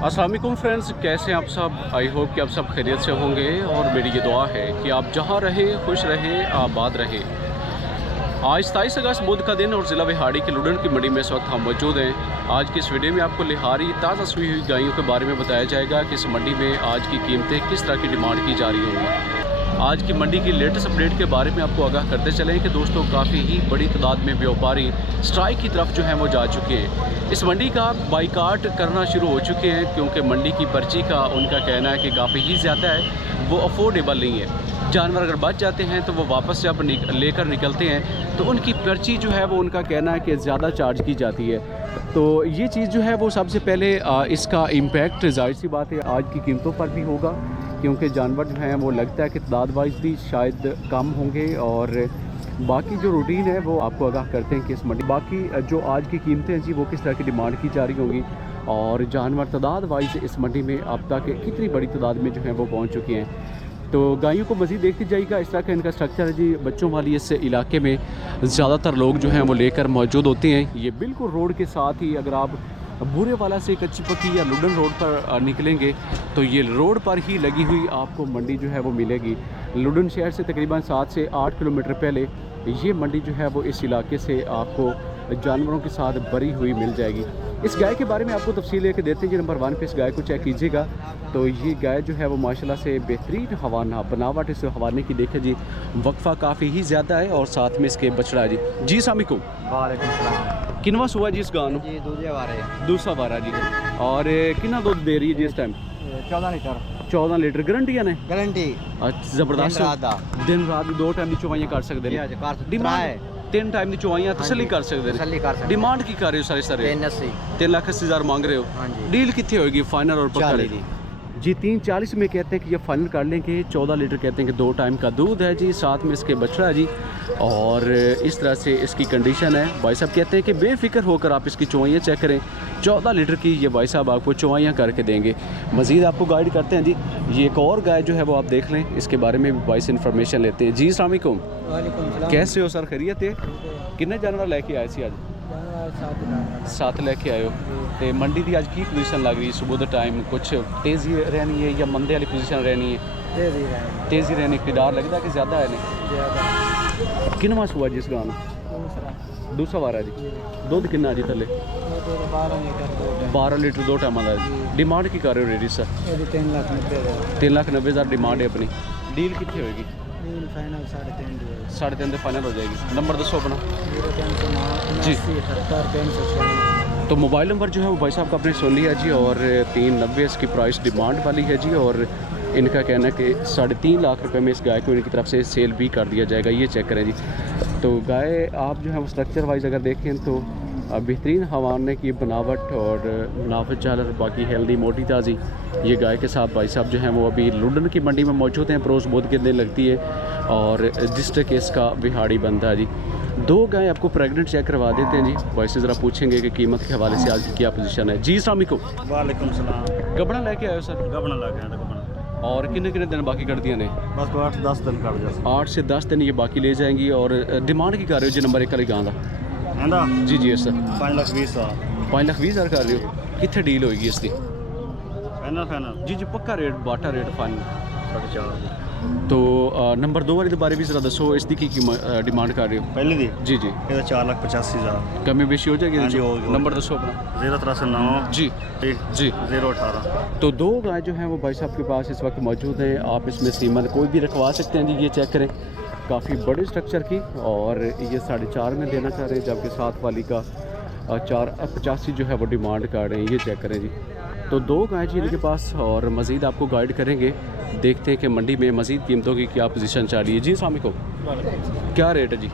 अस्सलाम वालेकुम फ्रेंड्स, कैसे हैं आप सब। आई होप कि आप सब खैरियत से होंगे और मेरी ये दुआ है कि आप जहां रहे खुश रहे आबाद रहे। आज 27 अगस्त बुध का दिन और ज़िला बिहाड़ी के लुडन की मंडी में इस वक्त हम मौजूद हैं। आज की इस वीडियो में आपको लिहारी ताज़ा सुई हुई गायों के बारे में बताया जाएगा कि इस मंडी में आज की कीमतें किस तरह की डिमांड की जा रही होंगी। आज की मंडी की लेटेस्ट अपडेट के बारे में आपको आगाह करते चलें कि दोस्तों काफ़ी ही बड़ी तादाद में व्यापारी स्ट्राइक की तरफ जो है वो जा चुके हैं। इस मंडी का बाइकाट करना शुरू हो चुके हैं क्योंकि मंडी की पर्ची का उनका कहना है कि काफ़ी ही ज़्यादा है, वो अफोर्डेबल नहीं है। जानवर अगर बच जाते हैं तो वो वापस जब लेकर निकलते हैं तो उनकी पर्ची जो है वो उनका कहना है कि ज़्यादा चार्ज की जाती है। तो ये चीज़ जो है वो सबसे पहले इसका इम्पैक्ट जाहिर सी बात है आज की कीमतों पर भी होगा, क्योंकि जानवर जो हैं वो लगता है कि तादाद वाइज भी शायद कम होंगे। और बाकी जो रूटीन है वो आपको आगाह करते हैं कि इस मंडी बाकी जो आज की कीमतें हैं जी वो किस तरह की डिमांड की जा रही होंगी और जानवर तादाद वाइज इस मंडी में अब तक कितनी बड़ी तादाद में जो है वो पहुँच चुके हैं। तो गायों को मज़ीद देखती जाएगा। इस तरह का इनका स्ट्रक्चर है जी। बच्चों वाली इस इलाके में ज़्यादातर लोग जो हैं वो लेकर मौजूद होते हैं। ये बिल्कुल रोड के साथ ही, अगर आप बूरे वाला से कच्ची पक्की या लुडन रोड पर निकलेंगे तो ये रोड पर ही लगी हुई आपको मंडी जो है वो मिलेगी। लुडन शहर से तकरीबन 7 से 8 किलोमीटर पहले ये मंडी जो है वो इस इलाके से आपको जानवरों के साथ भरी हुई मिल जाएगी। इस गाय के बारे में आपको तफसील लेके देते हैं जी। नंबर 1 पे इस गाय को चेक कीजिएगा तो ये गाय जो है वो माशाल्लाह से बेहतरीन हवाना बनावट इस हवाने की देखे जी, वक्फा काफ़ी ही ज़्यादा है और साथ में इसके बछड़ा है जी। अस्सलाम वालेकुम। वालेकुम सलाम। किनवा सुआ जी इस गाय जी दूसरा बारह जी। और कितना दूध दे रही है जी इस टाइम? 14 लीटर गारंटी है ना? गारंटी जबरदस्त। दिन रात 2 टाइम की चवाइयां कर सकते हैं। डिमांड 3 टाइम की चवाइयां तसल्ली कर सकते हैं। डिमांड की कर रहे हो सारे 3,80,000 मांग रहे हो। डील कितनी होगी फाइनल और पक्का? जी 340 में कहते हैं कि ये फाइनल कर लेंगे। 14 लीटर कहते हैं कि 2 टाइम का दूध है जी, साथ में इसके बछड़ा है जी। और इस तरह से इसकी कंडीशन है। भाई साहब कहते हैं कि बेफिक्र होकर आप इसकी चवाइयाँ चेक करें। 14 लीटर की ये भाई साहब आपको चवाइयाँ करके देंगे। मज़ीद आपको गाइड करते हैं जी। ये एक और गाय जो है वो आप देख लें, इसके बारे में भी भाई से इन्फॉर्मेशन लेते हैं जी। अस्सलाम वालेकुम। कैसे हो सर, खैरियत है? कितने जानवर लेके आए थे आज? 7 लेके आए हो। तो मंडी की आज की पोजीशन लग रही है? सुबह का टाइम कुछ तेज़ी रहनी है या मंदे वाली पोजीशन रहनी है? तेज़ी रहने की डर लगता है कि ज़्यादा है नहीं? किनवा सुआ जिस गाँव दूसरा बारह जी। दुध कितना जी थले? 12 लीटर 2 टाइम का। डिमांड की कर रहे हो रेडी सर? 3,90,000 डिमांड है अपनी। डील कितनी होगी? 3.5 फाइनल हो जाएगी। नंबर दसो अपना जी। तो मोबाइल नंबर जो है वो भाई साहब का आपने सुन लिया जी। और 390 इसकी प्राइस डिमांड वाली है जी। और इनका कहना है कि 3.5 लाख रुपए में इस गाय को इनकी तरफ से सेल भी कर दिया जाएगा। ये चेक करें जी। तो गाय आप जो है वो स्ट्रक्चर वाइज अगर देखें तो बेहतरीन हवाने की बनावट और मुनाफिज झालर, बाकी हेल्दी मोटी ताज़ी ये गाय के साथ भाई साहब जो हैं वो अभी लुडन की मंडी में मौजूद हैं। परोस बहुत के दिन लगती है और डिस्ट्रिक्ट इसका बिहाड़ी बनता है जी। 2 गाय आपको प्रेग्नेंट चेक करवा देते हैं जी। वैसे ज़रा पूछेंगे कि कीमत के हवाले से आज की क्या पोजीशन है जी। अस्सलाम वालेकुम। वालेकुम सलाम। गबड़ा लेके आए हो सर? गबना लगे हैं। और कितने दिन बाकी कर दिया ने? बस 8-10 दिन कर जाए। 8 से 10 दिन ये बाकी ले जाएंगी। और डिमांड की कर रहे हो जी नंबर 1 वाली गां का? जी जी सर। 5,20,000। 5,20,000 कर रहे हो। कितने डील होगी इसकी? फाइनल जी जी पक्का रेट, बाटा रेट फाइनल 4.5। तो नंबर 2 वाली बारे भी ज़रा दसो, इसकी की डिमांड कर रहे हो? पहले दी जी जी। ये 4,85,000। कमी बेशी हो जाएगी? हाँ जी, होगी। नंबर दसो अपना। 0,93 जी जी 0,18। तो 2 गाय जो हैं वो भाई साहब के पास इस वक्त मौजूद हैं। आप इसमें सीमन कोई भी रखवा सकते हैं जी। ये चेक करें, काफ़ी बड़े स्ट्रक्चर की। और ये 4.5 में देना चाह रहे हैं, जबकि 7 वाली का 4,85 जो है वो डिमांड कर रहे हैं। ये चेक करें जी। तो 2 गाय जी इनके पास। और मज़ीद आपको गाइड करेंगे, देखते हैं कि मंडी में मज़ीद कीमतों की क्या पोजीशन चल रही है जी। अस्सलाम वालेकुम। क्या रेट है जी?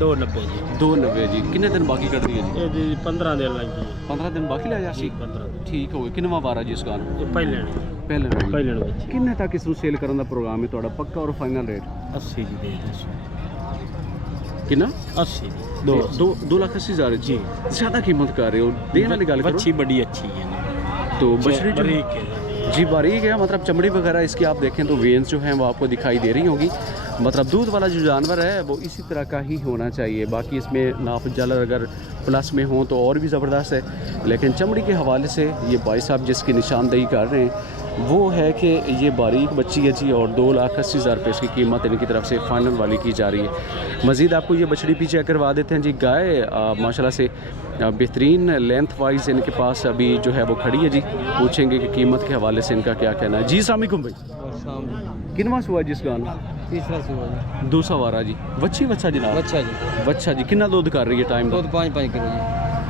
2,90 जी। 2,90 जी। कितने दिन बाकी कर दिए जी? जी 15 दिन लगी। 15 दिन बाकी ले जा? 15 दिन ठीक हो गया। किनवा बारह जी इस गान? पहले किन्ने तक इसको सेल करने का प्रोग्राम है थोड़ा पक्का और फाइनल रेट? 80 जी दे कितना? 80। 2,80,000 जी। ज़्यादा कीमत कर रहे हो। देने वाली गल बच्ची बड़ी अच्छी है। तो बछड़ी जी बारीक है, मतलब चमड़ी वगैरह इसकी आप देखें तो वेन्स जो हैं वो आपको दिखाई दे रही होगी। मतलब दूध वाला जो जानवर है वो इसी तरह का ही होना चाहिए। बाकी इसमें नाप जालर अगर प्लस में हो तो और भी ज़बरदस्त है, लेकिन चमड़ी के हवाले से ये भाई साहब जिसकी निशानदेही कर रहे हैं वो है कि ये बारीक बच्ची है जी, और 2,80,000 रुपये इसकी कीमत इनकी तरफ से फ़ाइनल वाली की जा रही है। मज़ीद आपको ये बछड़ी भी चेक करवा देते हैं जी। गाय माशाल्लाह से बेहतरीन लेंथ वाइज इनके पास अभी जो है वो खड़ी है जी। पूछेंगे कि कीमत के हवाले से इनका क्या कहना है जी। अस्सलाम वालेकुम भाई, किनवा सुआ जिस गान तीसरा सुबह 200 वारा जी। वच्छी वच्छा जनाब, अच्छा जी, वच्छा जी। कितना दूध कर रही है टाइम दूध 5-5 किलो जी।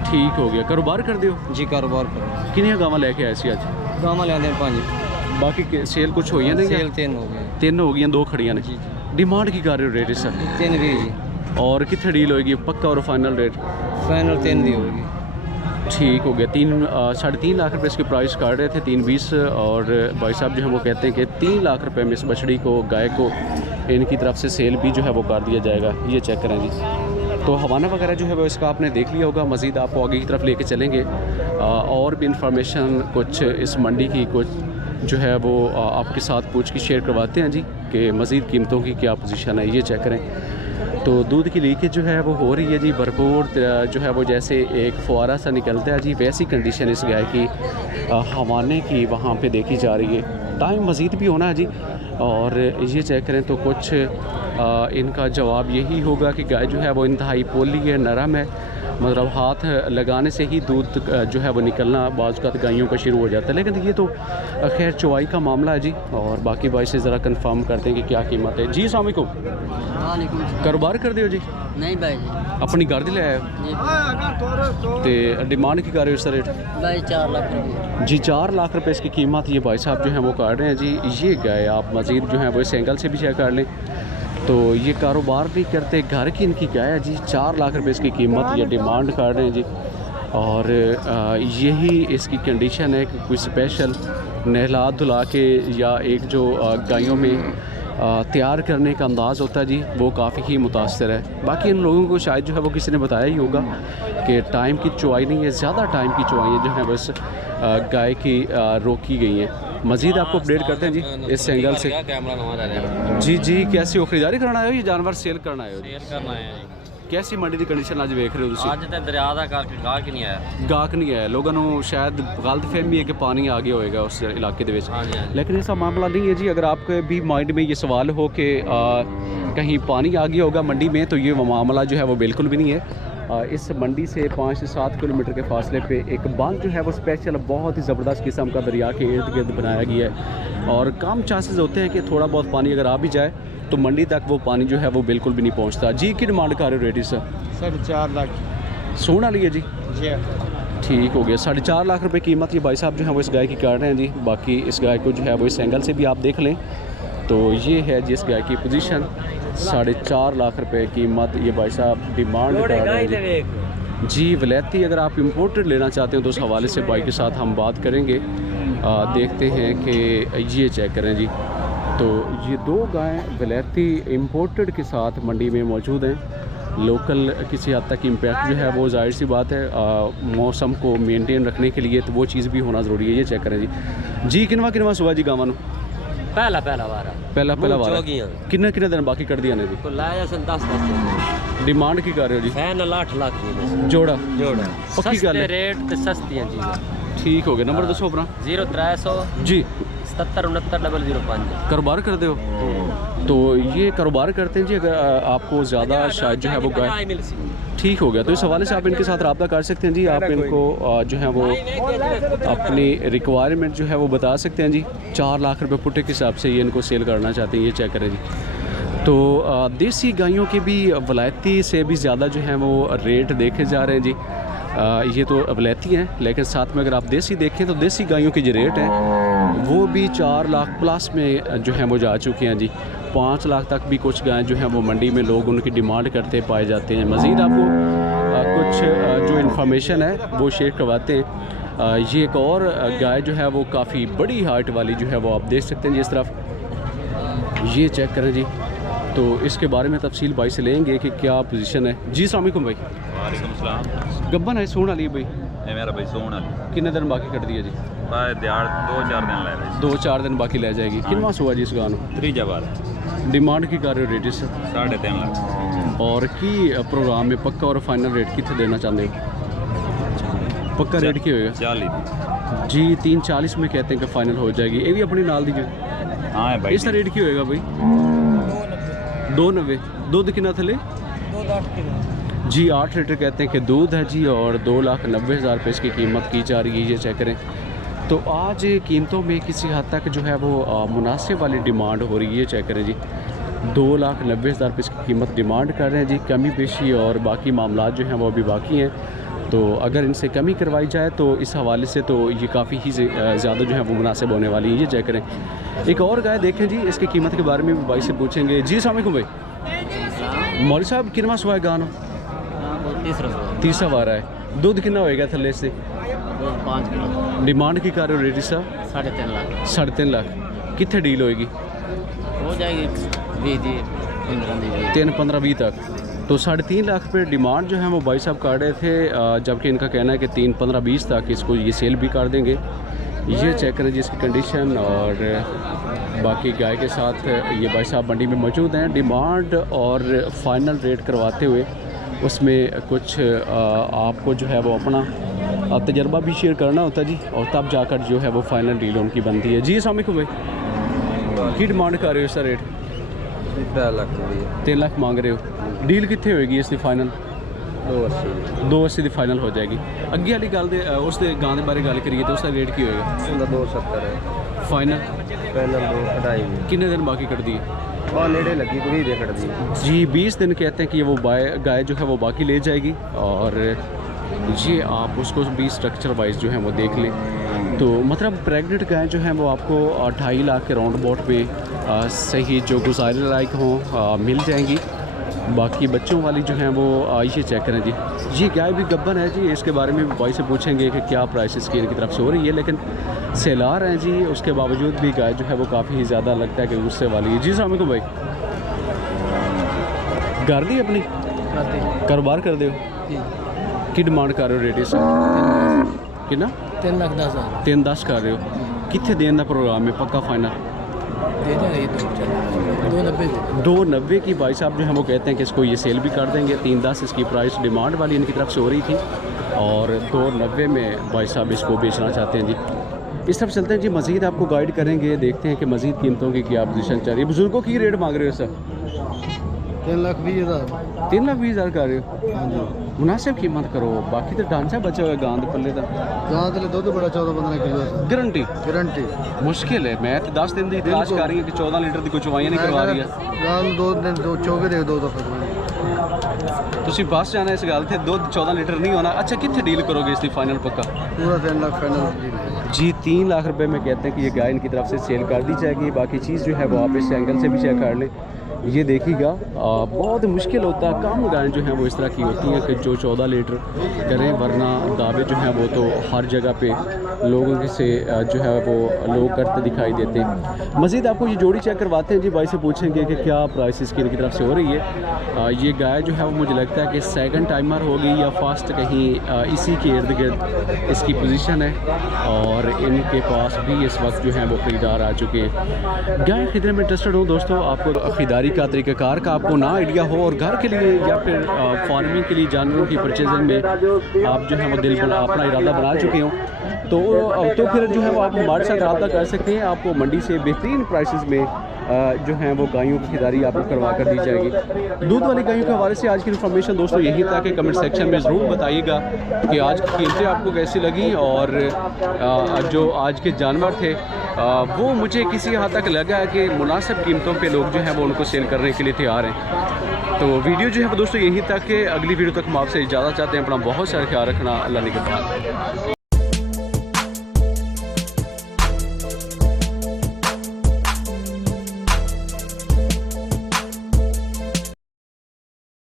ठीक हो गया। कारोबार कर दियो जी कारोबार करो। किनिया गावां लेके आए सी अज? गाँव लिया 5, बाकी सेल कुछ हुई नहीं? सेल 3 हो गए। 3 हो गई, 2 खड़ियां ने। जी जी, डिमांड की कर रहे हो रेट इस? 3 भी जी। और कितने डील होगी पक्का और फाइनल रेट? फाइनल 3 दी होगी। ठीक हो गया। 3.5 लाख रुपए इसके प्राइस काट रहे थे, 320, और भाई साहब जो है वो कहते हैं कि 3 लाख रुपए में इस बछड़ी को, गाय को इनकी तरफ से सेल भी जो है वो कर दिया जाएगा। ये चेक करें जी। तो हवाना वगैरह जो है वो इसका आपने देख लिया होगा। मज़ीद आपको आगे की तरफ लेके चलेंगे, और भी इंफॉर्मेशन कुछ इस मंडी की कुछ जो है वो आपके साथ पूछ के शेयर करवाते हैं जी कि मज़ीद कीमतों की क्या पोजीशन है। ये चेक करें। तो दूध की लीकेज जो है वो हो रही है जी भरपूर, जो है वो जैसे एक फुआरा सा निकलता है जी, वैसी कंडीशन इस गाय की हवाने की वहाँ पे देखी जा रही है। टाइम मज़ीद भी होना है जी। और ये चेक करें तो कुछ इनका जवाब यही होगा कि गाय जो है वो इंतहाई पोली है, नरम है, मतलब हाथ लगाने से ही दूध जो है वो निकलना बाज़ का गायों का शुरू हो जाता है। लेकिन ये तो खैर चुवाई का मामला है जी। और बाकी भाई से ज़रा कंफर्म करते हैं कि क्या कीमत है जी। अस्सलाम वालेकुम, कारोबार कर दियो जी? नहीं भाई जी, अपनी घर दी ले आए तो डिमांड की कर रहे हो सर रेट? भाई 4 लाख रुपये जी। 4 लाख रुपए इसकी कीमत ये भाई साहब जो हैं वो काट रहे हैं जी। ये गाय आप मज़ीद जो है वो इस एंगल से भी चेक कर लें तो ये कारोबार नहीं करते, घर की इनकी गाय है जी। 4 लाख रुपए इसकी कीमत ये डिमांड कर रहे हैं जी। और यही इसकी कंडीशन है कि कोई स्पेशल नहला धुला के या एक जो गायों में तैयार करने का अंदाज़ होता है जी, वो काफ़ी ही मुतासर है। बाकी इन लोगों को शायद जो है वो किसी ने बताया ही होगा कि टाइम की चुवाई नहीं है, ज़्यादा टाइम की चुवाइयाँ जो हैं बस गाय की रोकी गई हैं। मज़ीद आपको अपडेट करते हैं जी इस एंगल से। जी जी, कैसी हो? खरीदारी करना आए हो या जानवर सेल करना आए हो? सेल करना है। कैसी मंडी की कंडीशन आज वेख रहे हो तुसीं? ਅੱਜ ਤੇ ਦਰਿਆ ਦਾ ਕਰਕੇ ਗਾਹਕ ਨਹੀਂ ਆਇਆ। ਗਾਹਕ नहीं आया, लोगों को शायद गलतफहमी है कि पानी आ गया होएगा उस इलाके के विच, लेकिन ऐसा मामला नहीं है जी। अगर आपके भी माइंड में ये सवाल हो कि कहीं पानी आ गया होगा मंडी में, तो ये मामला जो है वो बिल्कुल भी नहीं है। इस मंडी से 5 से 7 किलोमीटर के फासले पे एक बांध जो है वो स्पेशल बहुत ही ज़बरदस्त किस्म का दरिया के इर्द गिर्द बनाया गया है, और कम चांसेस होते हैं कि थोड़ा बहुत पानी अगर आ भी जाए तो मंडी तक वो पानी जो है वो बिल्कुल भी नहीं पहुंचता जी। की डिमांड कर रहे हो रेट सर? 4.5 लाख। सोना लिए जी? जी ठीक हो गया। 4.5 लाख रुपए कीमत ये भाई साहब जो है वो इस गाय की काट रहे हैं जी। बाकी इस गाय को जो है वो इस एंगल से भी आप देख लें तो ये है जिस गाय की पोजीशन। 4.5 लाख रुपए कीमत ये भाई साहब डिमांड कर रहे हैं जी। वलैती अगर आप इम्पोर्टेड लेना चाहते हो तो उस हवाले से भाई के साथ हम बात करेंगे। देखते हैं कि ये चेक करें जी। तो ये 2 गाय वलैती इम्पोर्टेड के साथ मंडी में मौजूद हैं। लोकल किसी हद तक इम्पैक्ट जो है वो जाहिर सी बात है मौसम को मेंटेन रखने के लिए, तो वो चीज़ भी होना ज़रूरी है। ये चेक करें जी। जी किनवा किनवा सुबह जी गाँव पहला वारा पहला वारा किन्ने दिन बाकी कर दिया ने जी? तो लाया सन 10 डिमांड की कर रहे हो जी? फाइनल 8 लाख जोड़ा पक्की गल है। रेट ते सस्ती हैं चीज़ां। ठीक हो गया। नंबर दसो अपना। 0300 जी 7769 कारोबार कर दे हो तो ये कारोबार करते हैं जी। अगर आपको ज़्यादा शायद जो है वो गाय ठीक हो गया तो इस हवाले से आप इनके साथ रब्ता कर सकते हैं जी। आप इनको जो है वो अपनी रिक्वायरमेंट जो है वो बता सकते हैं जी। 4 लाख रुपए पुट्टे के हिसाब से ये इनको सेल करना चाहते हैं। ये चेक करें जी। तो देसी गायों के भी वलायती से भी ज़्यादा जो है वो रेट देखे जा रहे हैं जी। ये तो वलैती हैं, लेकिन साथ में अगर आप देसी देखें तो देसी गायों के जो रेट हैं वो भी 4 लाख प्लस में जो है वो जा चुके हैं जी। 5 लाख तक भी कुछ गाय जो हैं वो मंडी में लोग उनकी डिमांड करते पाए जाते हैं। मज़ीद आपको कुछ जो इन्फॉर्मेशन है वो शेयर करवाते हैं। ये एक और गाय जो है वो काफ़ी बड़ी हाइट वाली जो है वो आप देख सकते हैं जी इस तरफ। ये चेक करें जी। तो इसके बारे में तफसील भाई से लेंगे कि क्या पोजीशन है जी। अस्सलाम वालेकुम भाई। वालेकुम सलाम। गब्बन है सोन वाली भाई? ये मेरा भाई सोन वाली। कितने दिन बाकी कर दिया जी? भाई दिहाड़ 2-4 दिन ले रहे। 2-4 दिन बाकी ले जाएगी। कितना सुआ जी इस गानो? त्रीजा बार डिमांड की कर रहे हो रेट इस 3.5 लाख और की प्रोग्राम में पक्का और फाइनल रेट कितने देना चाहते हो? पक्का रेट की होएगा 40 जी 340 में कहते हैं कि फाइनल हो जाएगी। ये भी अपनी नाल दीजिए। हाँ है भाई इसका रेट की होएगा भाई 290 दूध कितना थले जी 8 लीटर कहते हैं कि दूध है जी और 2,90,000 रुपये इसकी कीमत की जा रही है। ये चेक करें तो आज कीमतों में किसी हद तक जो है वो मुनासिब वाली डिमांड हो रही है। चेक करें जी 2,90,000 रुपये इसकी कीमत डिमांड कर रहे हैं जी। कमी पेशी और बाकी मामला जो हैं वो अभी बाकी हैं, तो अगर इनसे कमी करवाई जाए तो इस हवाले से तो ये काफ़ी ही ज़्यादा जो है वो मुनासिब होने वाली है। ये चेक करें एक और गाय देखें जी, इसकी कीमत के बारे में भी भाई से पूछेंगे। जी अस्सलाम वालेकुम भाई। मौलवी साहब कितना सुहा है गाना? तीसरा बार है। दूध कितना होएगा थले से? 5 किलो। डिमांड की कर रहे हो रेडी साहब? 3.5 लाख 3.5 लाख। कितने डील होएगी? हो जाएगी 3-15-20 तक। तो 3.5 लाख रुपये डिमांड जो है वो भाई साहब कर रहे थे, जबकि इनका कहना है कि 3-15-20 तक इसको ये सेल भी कर देंगे। ये चेक करें जी इसकी कंडीशन और बाकी गाय के साथ ये भाई साहब मंडी में मौजूद हैं। डिमांड और फाइनल रेट करवाते हुए उसमें कुछ आपको जो है वो अपना तजर्बा भी शेयर करना होता है जी, और तब जाकर जो है वो फाइनल डील उनकी बनती है। जी अस्सलाम वालेकुम भाई। की डिमांड कर रहे हो इसका रेट? 3 3 लाख मांग रहे हो। डील कितने होएगी इसकी फाइनल? 280 ਦੀ फाइनल हो जाएगी। अगे वाली गल दे उस गां के बारे गल करिए तो उसका रेट की होएगा? 270 है फाइनल पैनल 2.5 कितने दिन बाकी कर दिए? और नेड़े लगी पूरी दे खड़ दी जी 20 दिन कहते हैं कि वो गाय जो है वो बाकी ले जाएगी। और ये आप उसको भी स्ट्रक्चर वाइज जो है वो देख लें तो मतलब प्रेग्नेंट गाय जो है वो आपको 2.5 लाख के राउंड अबाउट पे सही जो गुजारे लायक हों मिल जाएंगी। बाकी बच्चों वाली जो हैं वो ये चेक करें जी। ये गाय भी गब्बन है जी, इसके बारे में भी भाई से पूछेंगे कि क्या प्राइसेस की इनकी तरफ से हो रही है, लेकिन सेलार हैं जी, उसके बावजूद भी गाय जो है वो काफ़ी ज़्यादा लगता है कि गुस्से वाली है। जी अस्सलाम वालेकुम भाई। कर दी अपनी कारोबार कर दो की डिमांड कर रहे हो रेट इस कितना? 3,10,000 3-10 कर रहे हो। कितने देन का प्रोग्राम है पक्का फाइनल? 290 की भाई साहब जो है वो कहते हैं कि इसको ये सेल भी कर देंगे। 310 इसकी प्राइस डिमांड वाली इनकी तरफ से हो रही थी और 290 में भाई साहब इसको बेचना चाहते हैं जी। इस तरफ चलते हैं जी, मज़ीद आपको गाइड करेंगे, देखते हैं कि मज़ीद कीमतों की क्या पोजीशन चल रही है। बुजुर्गों की रेट मांग रहे हो सर? 3,20,000 3,20,000 कर रहे हो? हाँ जी मुनासिब कीमत करो, बाकी तो ढांचा बचा हुआ है गांध पल्ले का। गाँव के लिए दूध बड़ा 14-15 किलो है गारंटी गारंटी मुश्किल है। मैं तो 10 दिन की तलाश कर रही हूँ कि 14 लीटर की कुछ चवाइयाँ नहीं करवा रही है। गाँव 2 दिन 2 चौके दे 2 दफा तुसी बस जाना इस गल थे, दूध 14 लीटर नहीं होना। अच्छा कितने डील करोगे इसकी फाइनल पक्का? पूरा 3 लाख फाइनल जी 3 लाख रुपए में कहते हैं कि ये गाय इनकी तरफ से सेल कर दी जाएगी। बाकी चीज़ जो है वो आप इस एंगल से भी चेक कर लें। ये देखिएगा बहुत मुश्किल होता है, कम गायें जो हैं वो इस तरह की होती हैं कि जो 14 लीटर करें, वरना दावे जो हैं वो तो हर जगह पे लोगों से जो है वो लोग करते दिखाई देते हैं। मज़ीद आपको ये जोड़ी चेक करवाते हैं जी, भाई से पूछेंगे कि क्या प्राइस इसकी इनकी तरफ से हो रही है। ये गाय जो है वो मुझे लगता है कि सेकंड टाइमर होगी या फर्स्ट, कहीं इसी के इर्द गिर्द इसकी पोजीशन है और इनके पास भी इस वक्त जो है वो ख़रीदार आ चुके हैं। गाय खरीदने में इंटरेस्टेड हो दोस्तों, आपको ख़रीदारी का तरीक़ाकार का आपको ना आइडिया हो और घर के लिए या फिर फार्मिंग के लिए जानवरों की परचेजिंग में आप जो है वो दिल बना अपना इरादा बना चुके हो तो फिर जो है वो आप हमारे साथ रब्ता कर सकते हैं। आपको मंडी से बेहतरीन प्राइसेस में जो हैं वो गायों की खरीदारी आपको करवा कर दी जाएगी। दूध वाली गायों के हवाले से आज की इन्फॉर्मेशन दोस्तों यही था कि कमेंट सेक्शन में ज़रूर बताइएगा कि आज की कीमतें आपको कैसी लगी और जो आज के जानवर थे वो मुझे किसी हद तक लगा है कि मुनासिब कीमतों पे लोग जो है वो उनको सेल करने के लिए तैयार हैं। तो वीडियो जो है वो दोस्तों यही था कि अगली वीडियो तक हम आपसे इजाज़त चाहते हैं। अपना बहुत सारा ख्याल रखना। अल्लाह ने के बाद।